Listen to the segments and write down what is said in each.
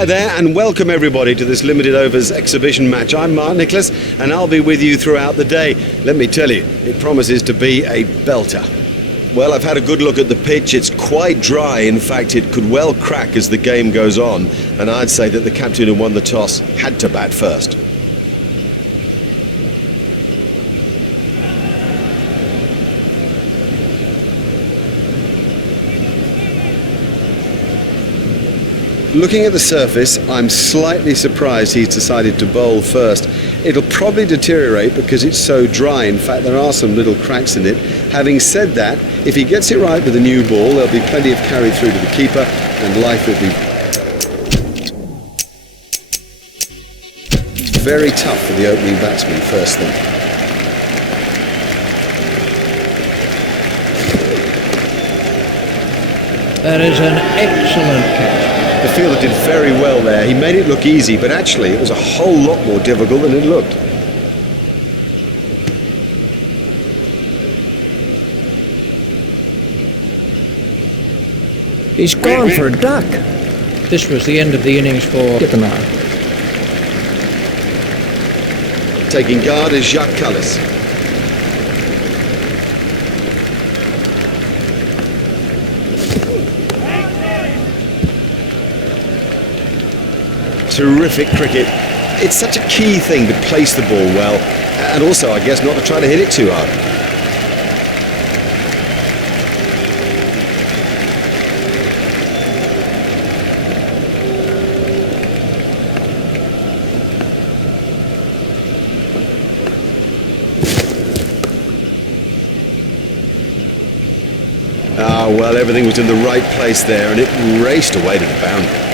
Hi there and welcome everybody to this limited overs exhibition match. I'm Mark Nicholas and I'll be with you throughout the day. Let me tell you, it promises to be a belter. Well, I've had a good look at the pitch. It's quite dry. In fact, it could well crack as the game goes on. And I'd say that the captain who won the toss had to bat first. Looking at the surface, I'm slightly surprised he's decided to bowl first. It'll probably deteriorate because it's so dry. In fact, there are some little cracks in it. Having said that, if he gets it right with a new ball, there'll be plenty of carry through to the keeper and life will be very tough for the opening batsman first thing. That is an excellent catch. The fielder did very well there. He made it look easy, but actually it was a whole lot more difficult than it looked. He's gone for a duck. This was the end of the innings for T10. Taking guard is Jacques Callis. Terrific cricket. It's such a key thing to place the ball well, and also, I guess, not to try to hit it too hard. Ah, well, everything was in the right place there, and it raced away to the boundary.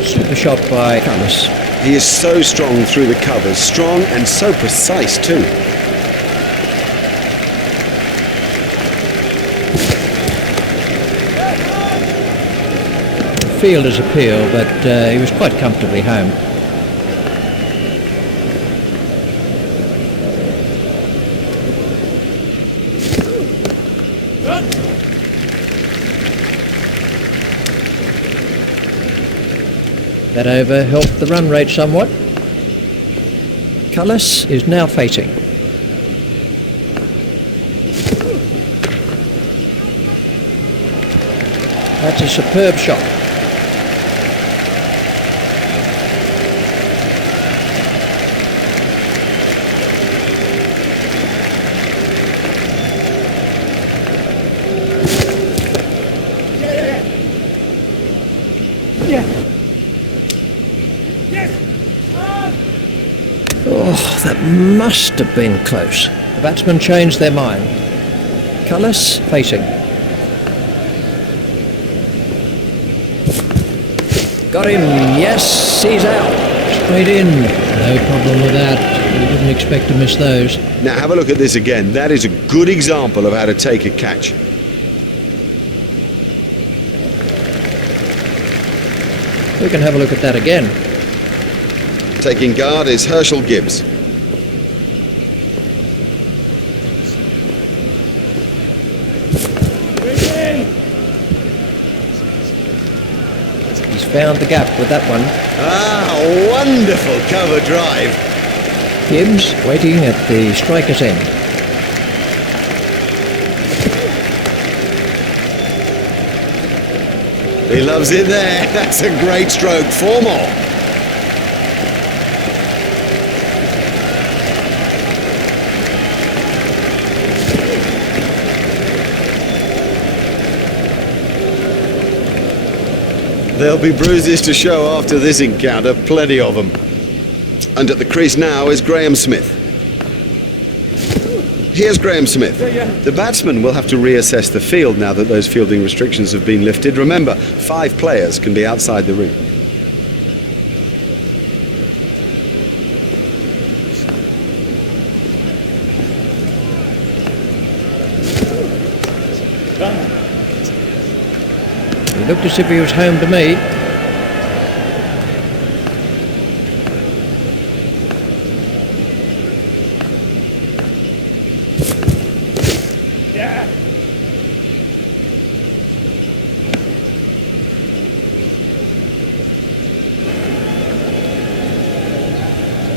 Super shot by Callis. He is so strong through the covers, strong and so precise too. Fielder's appeal, but he was quite comfortably home. That over helped the run rate somewhat. Callis is now facing. That's a superb shot. Oh, that must have been close. The batsmen changed their mind. Callis facing. Got him, yes, he's out. Straight in, no problem with that. You wouldn't expect to miss those. Now have a look at this again. That is a good example of how to take a catch. We can have a look at that again. Taking guard is Herschel Gibbs. He's found the gap with that one. Ah, wonderful cover drive. Gibbs waiting at the striker's end. He loves it there. That's a great stroke. 4 more. There'll be bruises to show after this encounter, plenty of them. And at the crease now is Graham Smith. Here's Graham Smith. The batsman will have to reassess the field now that those fielding restrictions have been lifted. Remember, 5 players can be outside the ring. He looked as if he was home to me.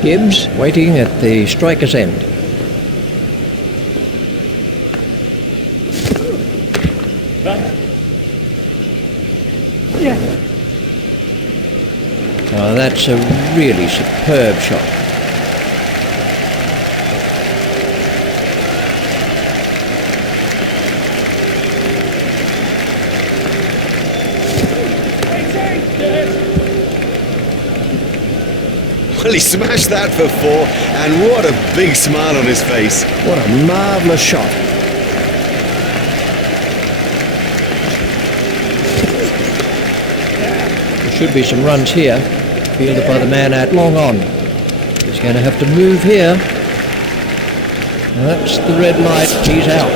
Gibbs waiting at the striker's end. Oh, that's a really superb shot. Well, he smashed that for 4, and what a big smile on his face. What a marvellous shot. There should be some runs here. Fielded by the man out long on. He's going to have to move here. That's the red light. He's out.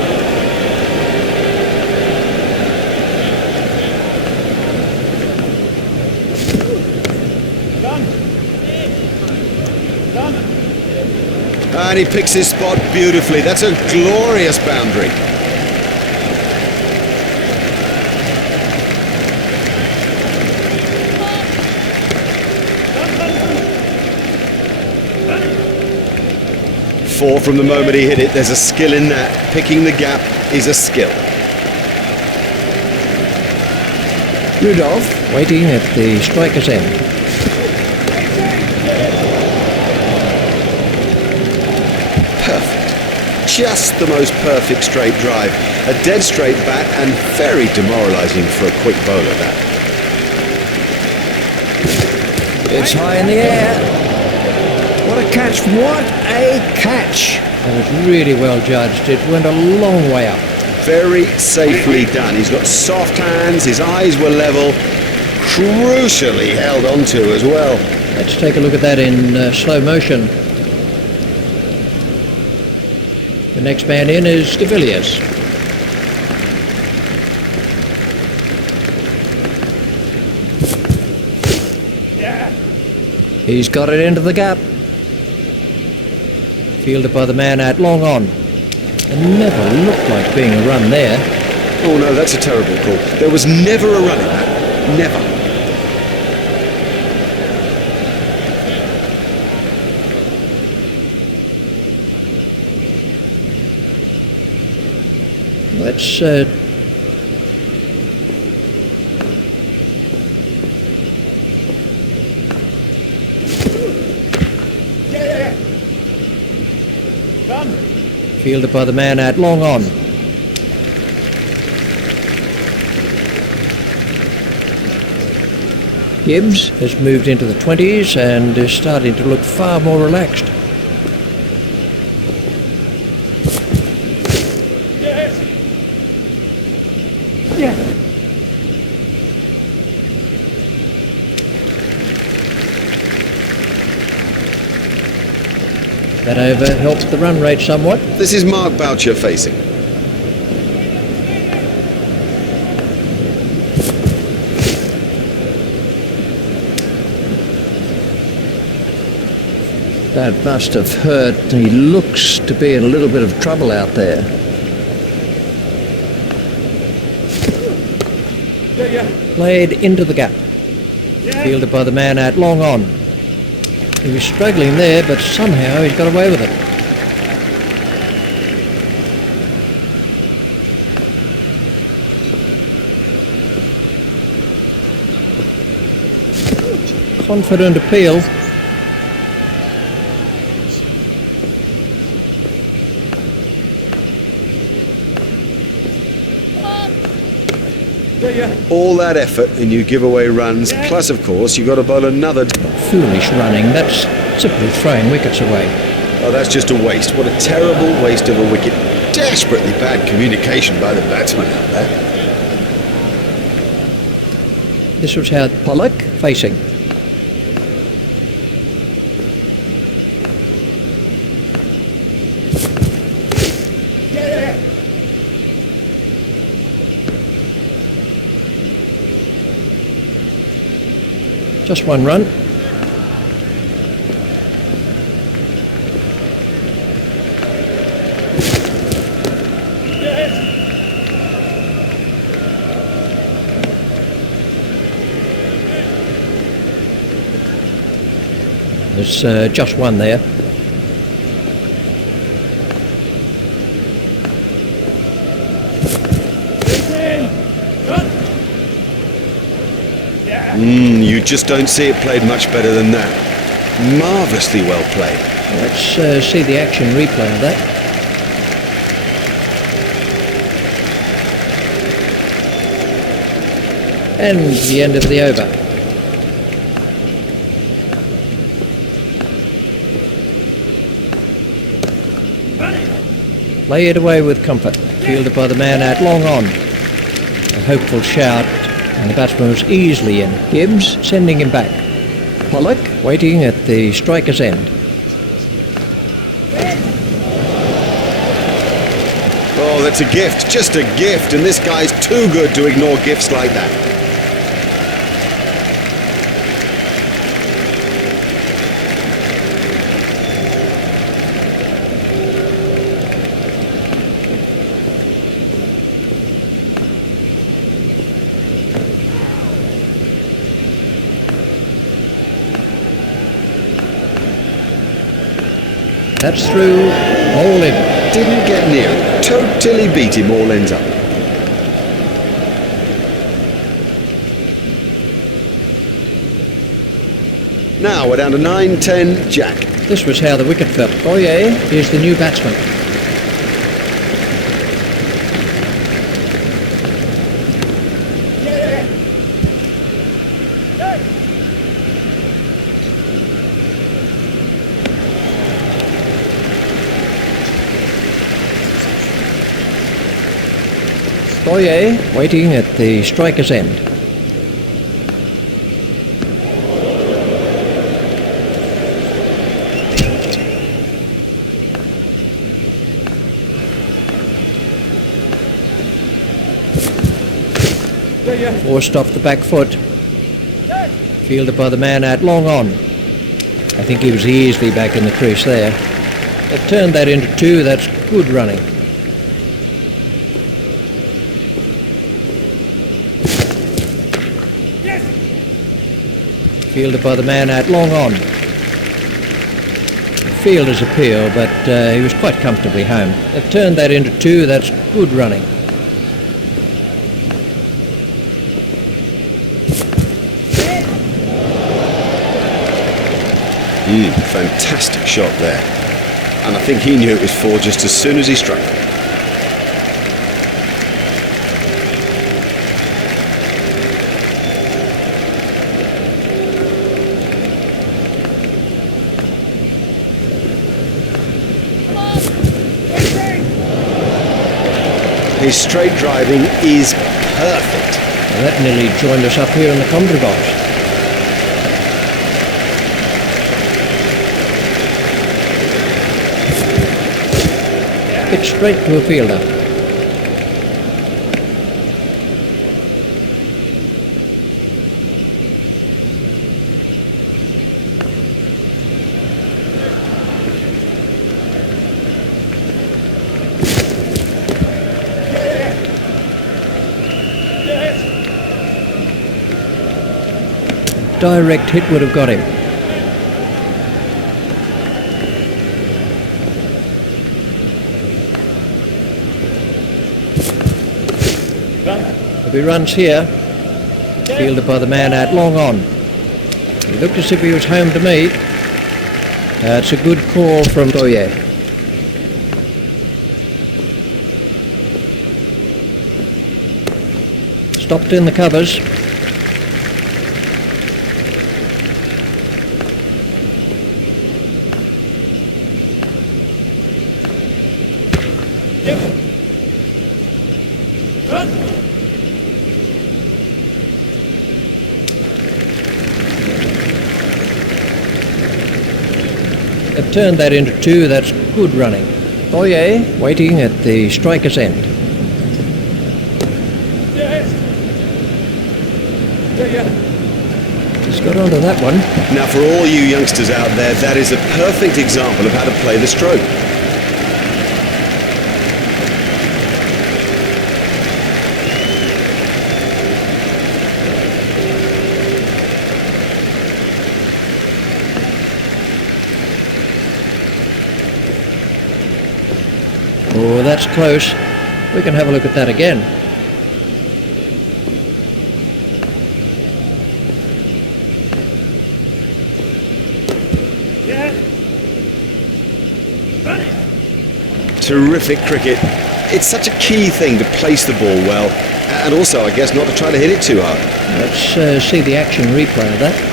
And he picks his spot beautifully. That's a glorious boundary. Four from the moment he hit it. There's a skill in that. Picking the gap is a skill. Rudolph waiting at the striker's end. Perfect. Just the most perfect straight drive. A dead straight bat and very demoralising for a quick bowler, that. It's high in the air. What a catch. What a catch. That was really well judged. It went a long way up. Very safely done. He's got soft hands. His eyes were level. Crucially held onto as well. Let's take a look at that in slow motion. The next man in is De Villiers. He's got it into the gap. Fielded by the man out long on. It never looked like being a run there. Oh no, that's a terrible call. There was never a run in that. Never. Let's fielded by the man out long on. Gibbs has moved into the 20s and is starting to look far more relaxed. That over helped the run rate somewhat. This is Mark Boucher facing. That must have hurt. He looks to be in a little bit of trouble out there. Played into the gap. Fielded by the man out long on. He was struggling there, but somehow he's got away with it. Confident appeal. All that effort and you give away runs, plus of course you've got to bowl another. Foolish running. That's simply throwing wickets away. Oh, that's just a waste. What a terrible waste of a wicket. Desperately bad communication by the batsman out there. This was how Pollock facing. Just one run. There's just one there. You just don't see it played much better than that. Marvellously well played. Let's see the action replay of that. And the end of the over. Play it away with comfort. Fielded by the man out long on. A hopeful shout, and the batsman was easily in. Gibbs sending him back. Pollock waiting at the striker's end. Oh, that's a gift, just a gift, and this guy's too good to ignore gifts like that. That's through, all in. Didn't get near it. Totally beat him, all ends up. Now we're down to 9-10, Jack. This was how the wicket fell. Boyer is the new batsman. Boyer waiting at the striker's end. Forced off the back foot. Fielded by the man out long on. I think he was easily back in the crease there. They've turned that into two. That's good running. Fielded by the man out long on. Fielder's appeal, but he was quite comfortably home. They've turned that into two. That's good running. Fantastic shot there. And I think he knew it was four just as soon as he struck it. His straight driving is perfect. Well, that nearly joined us up here in the commentary box. Hit straight to a fielder. Direct hit would have got him. There'll be runs here. Fielded by the man out long on. He looked as if he was home to me. It's a good call from Boyer. Stopped in the covers. They've turned that into two. That's good running. Boyer waiting at the striker's end. He's got onto that one. Now for all you youngsters out there, that is a perfect example of how to play the stroke. Oh, that's close. We can have a look at that again. Terrific cricket. It's such a key thing to place the ball well, and also, I guess, not to try to hit it too hard. Let's see the action replay of that.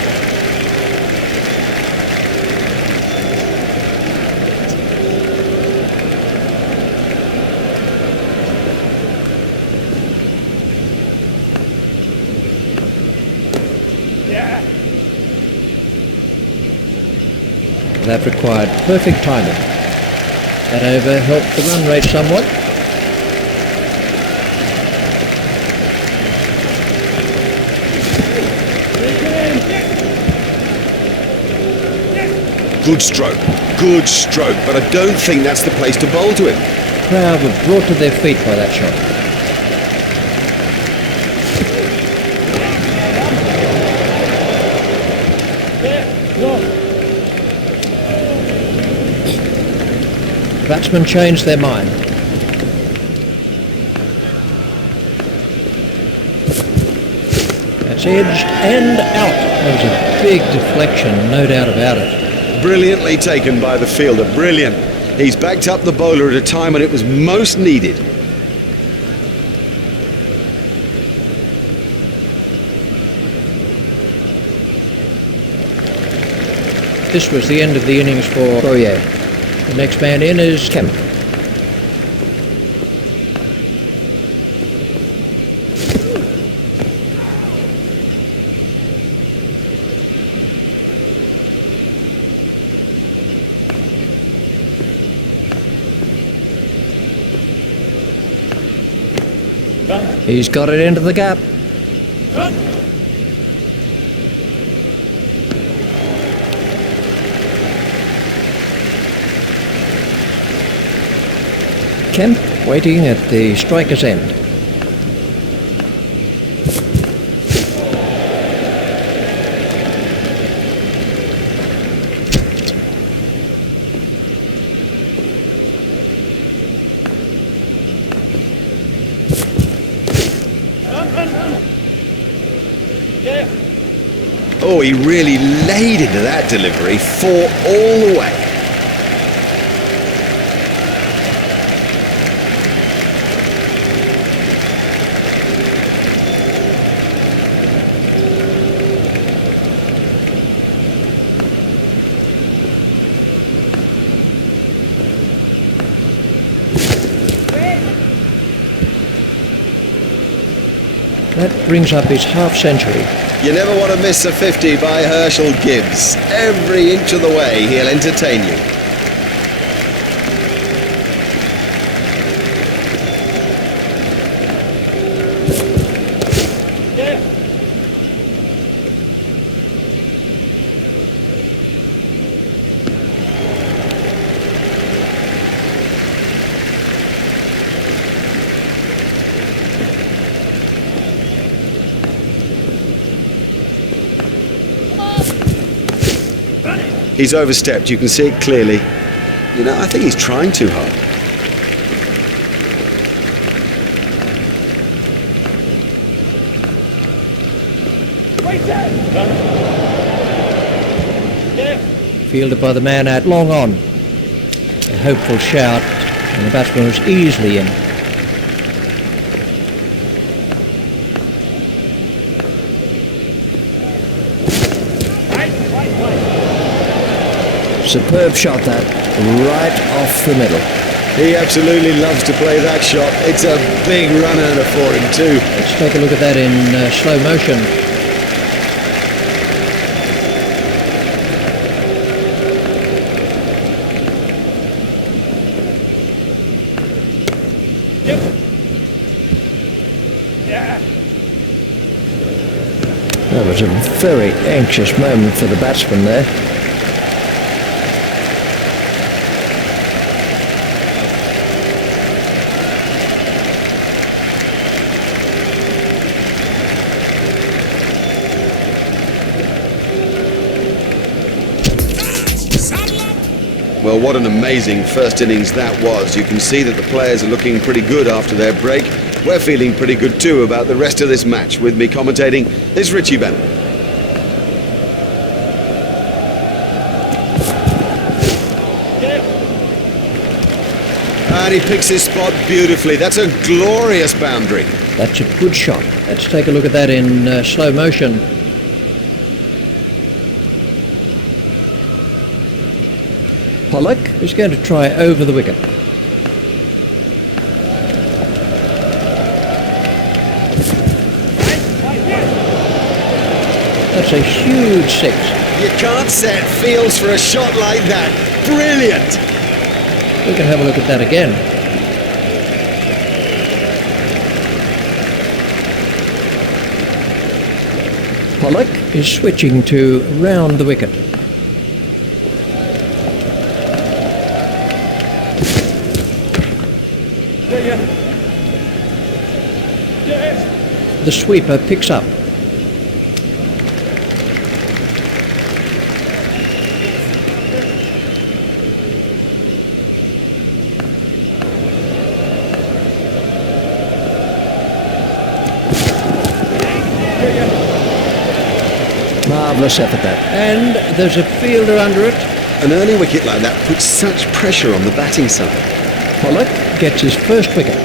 That required perfect timing. That over helped the run rate somewhat. Good stroke, but I don't think that's the place to bowl to him. The crowd were brought to their feet by that shot. The batsmen changed their mind. That's edged and out. That was a big deflection, no doubt about it. Brilliantly taken by the fielder, brilliant. He's backed up the bowler at a time when it was most needed. This was the end of the innings for Boyer. The next man in is Kemp. He's got it into the gap. Kemp waiting at the striker's end. Oh, he really laid into that delivery, 4 all the way. That brings up his half century. You never want to miss a 50 by Herschel Gibbs. Every inch of the way, he'll entertain you. He's overstepped, you can see it clearly. You know, I think he's trying too hard. Fielded by the man out long on. A hopeful shout, and the batsman was easily in. Superb shot that, right off the middle. He absolutely loves to play that shot. It's a big run earner for him too. Let's take a look at that in slow motion. That was a very anxious moment for the batsman there. Well, what an amazing first innings that was. You can see that the players are looking pretty good after their break. We're feeling pretty good too about the rest of this match. With me commentating is Richie Bennett. And he picks his spot beautifully. That's a glorious boundary. That's a good shot. Let's take a look at that in slow motion. Pollock is going to try over the wicket. That's a huge six. You can't set fields for a shot like that. Brilliant! We can have a look at that again. Pollock is switching to round the wicket. The sweeper picks up. Marvellous effort that. And there's a fielder under it. An early wicket like that puts such pressure on the batting side. Pollock gets his first wicket.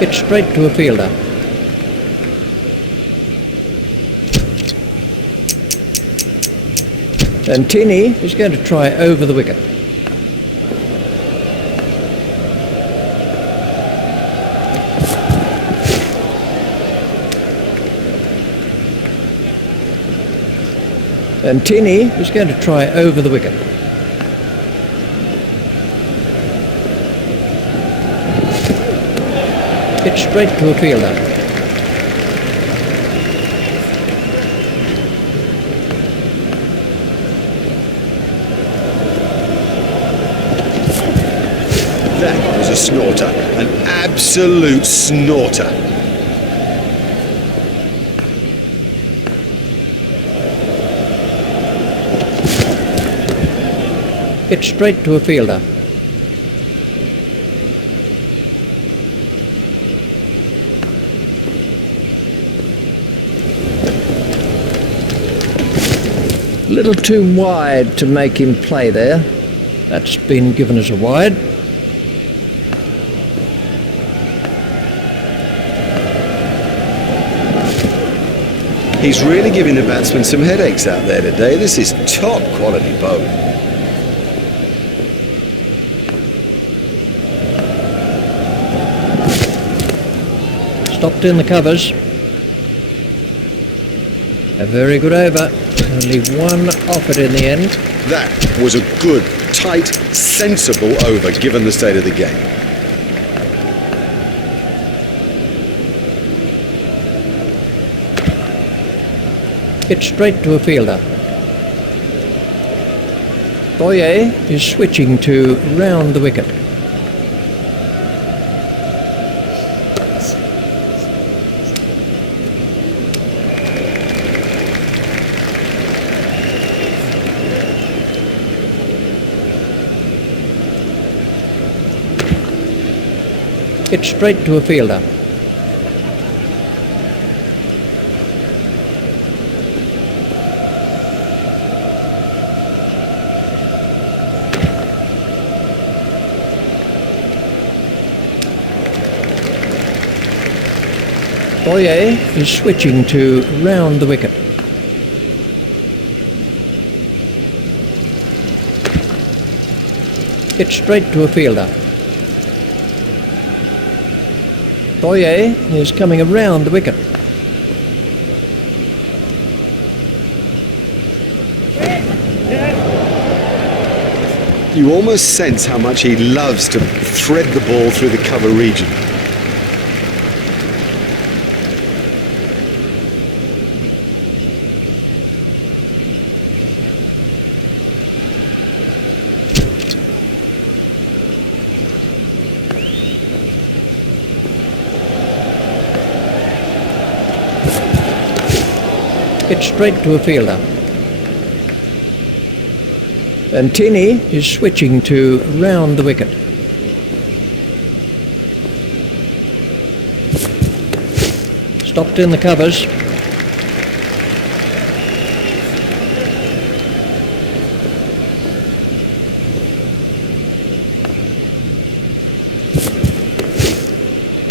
It's straight to a fielder. And Tinney is going to try over the wicket. And Tinney is going to try over the wicket. It's straight to a fielder. That was a snorter, an absolute snorter. It's straight to a fielder. A little too wide to make him play there. That's been given as a wide. He's really giving the batsmen some headaches out there today. This is top quality bowling. Stopped in the covers. A very good over. Only one off it in the end. That was a good, tight, sensible over given the state of the game. It's straight to a fielder. Boyer is switching to round the wicket. It's straight to a fielder. Boyer is switching to round the wicket. It's straight to a fielder. Boyer is coming around the wicket. You almost sense how much he loves to thread the ball through the cover region. It's straight to a fielder. And Tinney is switching to round the wicket. Stopped in the covers.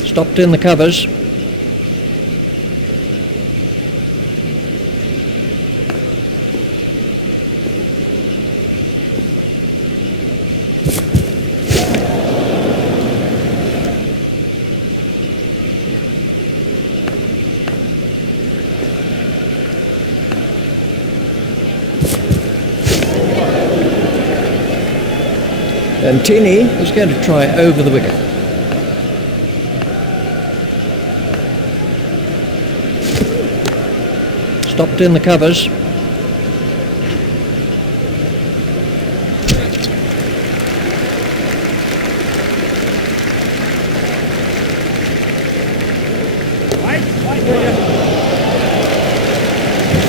Stopped in the covers. And Tinney is going to try over the wicket. Stopped in the covers.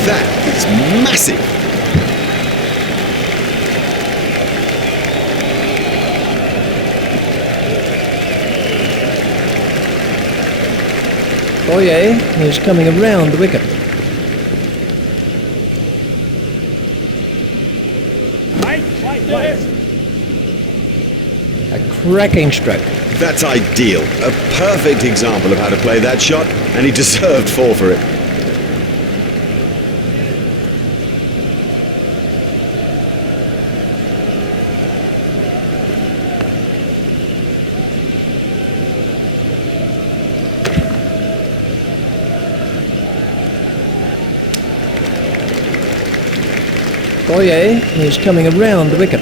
That is massive. Boyer is coming around the wicket. A cracking stroke. That's ideal. A perfect example of how to play that shot, and he deserved 4 for it. Boyer is coming around the wicket.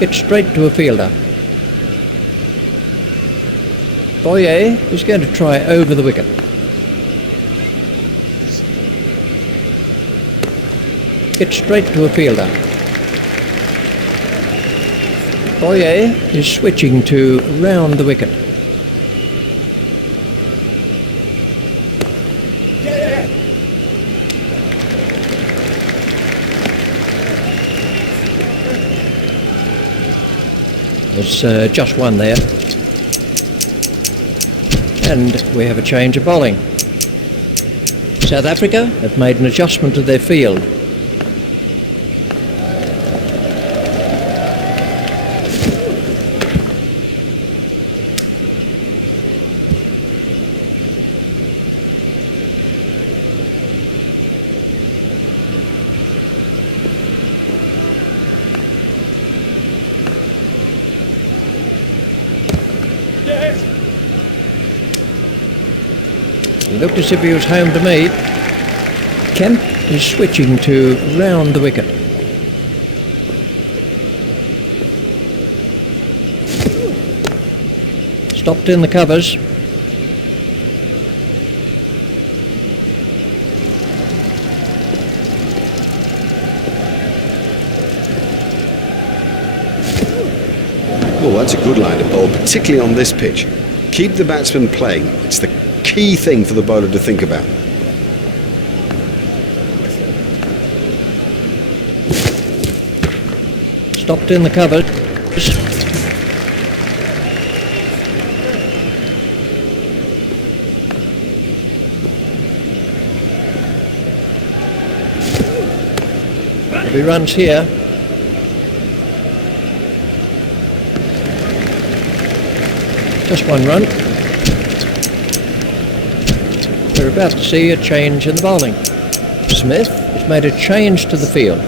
It's straight to a fielder. Boyer is going to try over the wicket. It's straight to a fielder. Boyer is switching to round the wicket. There's just one there. And we have a change of bowling. South Africa have made an adjustment to their field. He looked as if he was home to me. Kemp is switching to round the wicket. Stopped in the covers. Well, that's a good line to bowl, particularly on this pitch. Keep the batsman playing. It's the key thing for the bowler to think about. Stopped in the covers. There'll be runs here. Just one run. We're about to see a change in the bowling. Smith has made a change to the field.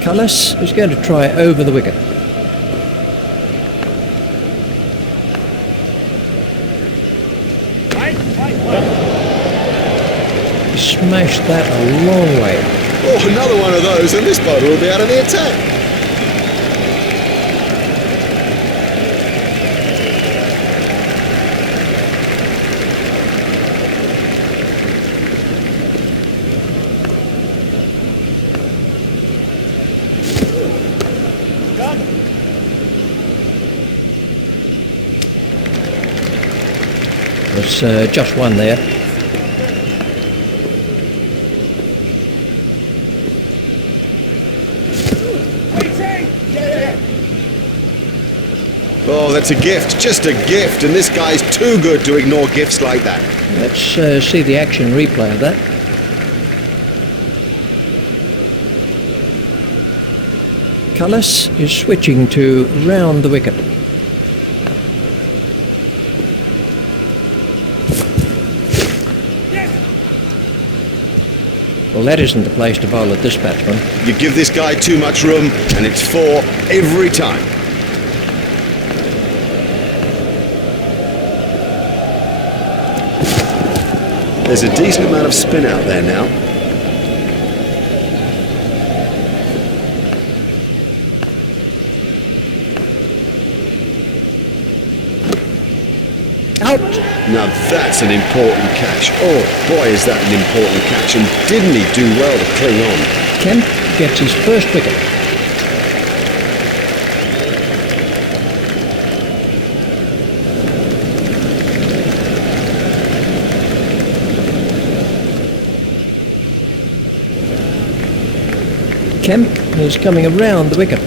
Cullis is going to try over the wicket. He smashed that a long way. Oh, another one of those, and this bowler will be out of the attack. There's just one there. Oh, that's a gift, just a gift, and this guy's too good to ignore gifts like that. Let's see the action replay of that. Cullis is switching to round the wicket. Well, that isn't the place to bowl at this batsman. You give this guy too much room, and it's 4 every time. There's a decent amount of spin out there now. Out! Now that's an important catch. Oh boy, is that an important catch, and didn't he do well to cling on? Kemp gets his first wicket. Kemp is coming around the wicket.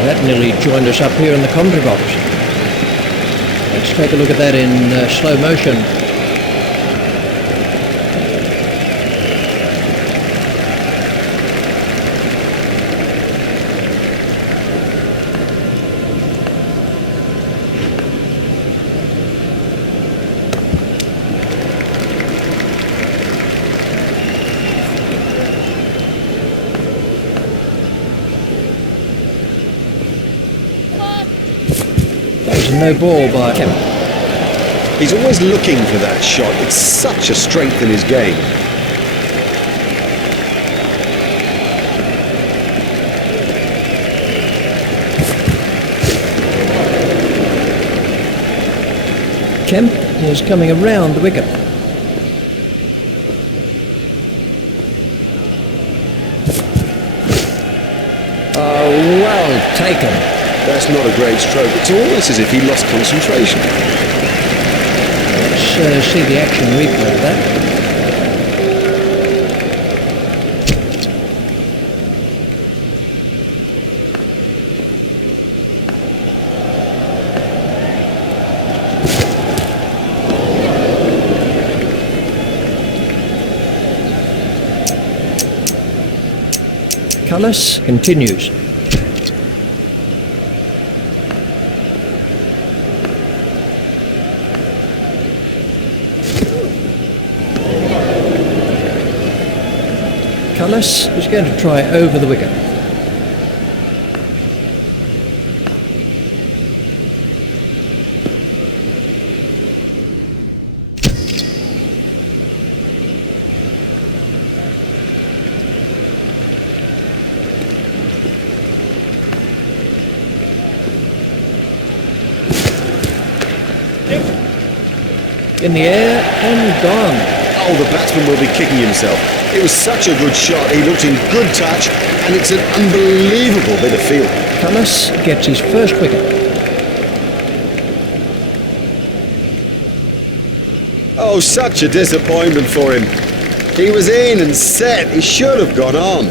That nearly joined us up here in the commentary box. Let's take a look at that in slow motion. No ball by Kemp. He's always looking for that shot. It's such a strength in his game. Kemp is coming around the wicket. Oh, well taken. That's not a great stroke. It's almost as if he lost concentration. Let's see the action replay of that. Cullis continues. Cullis is going to try over the wicket. In the air and gone. Oh, the batsman will be kicking himself. It was such a good shot. He looked in good touch, and it's an unbelievable bit of field. Cullis gets his first wicket. Oh, such a disappointment for him. He was in and set. He should have gone on.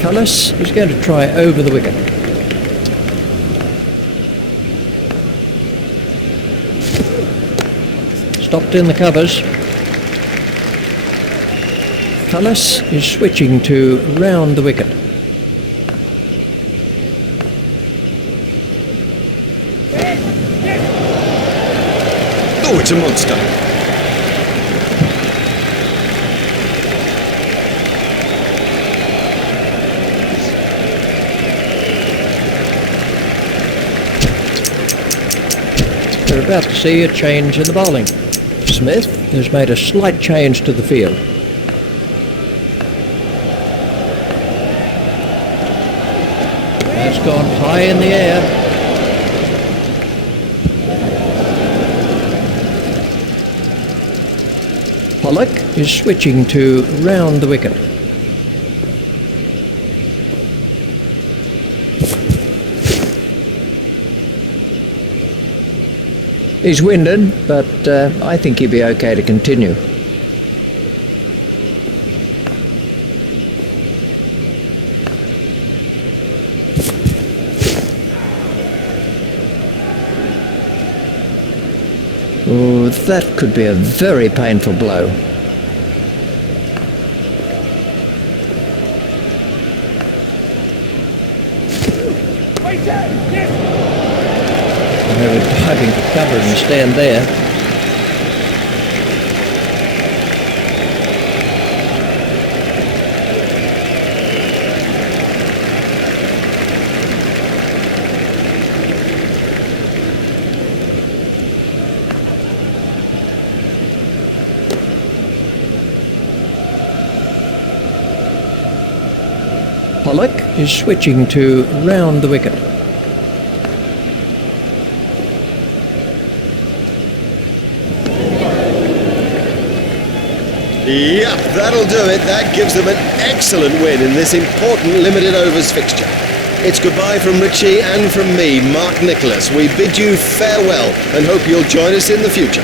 Cullis is going to try over the wicket. Stopped in the covers. Cullis is switching to round the wicket. Oh, it's a monster. We're about to see a change in the bowling. Smith has made a slight change to the field. That's gone high in the air. Pollock is switching to round the wicket. He's winded, but I think he'll be okay to continue. Oh, that could be a very painful blow. They were diving for cover and stand there. Pollock is switching to round the wicket. Yep, that'll do it. That gives them an excellent win in this important limited overs fixture. It's goodbye from Richie and from me, Mark Nicholas. We bid you farewell and hope you'll join us in the future.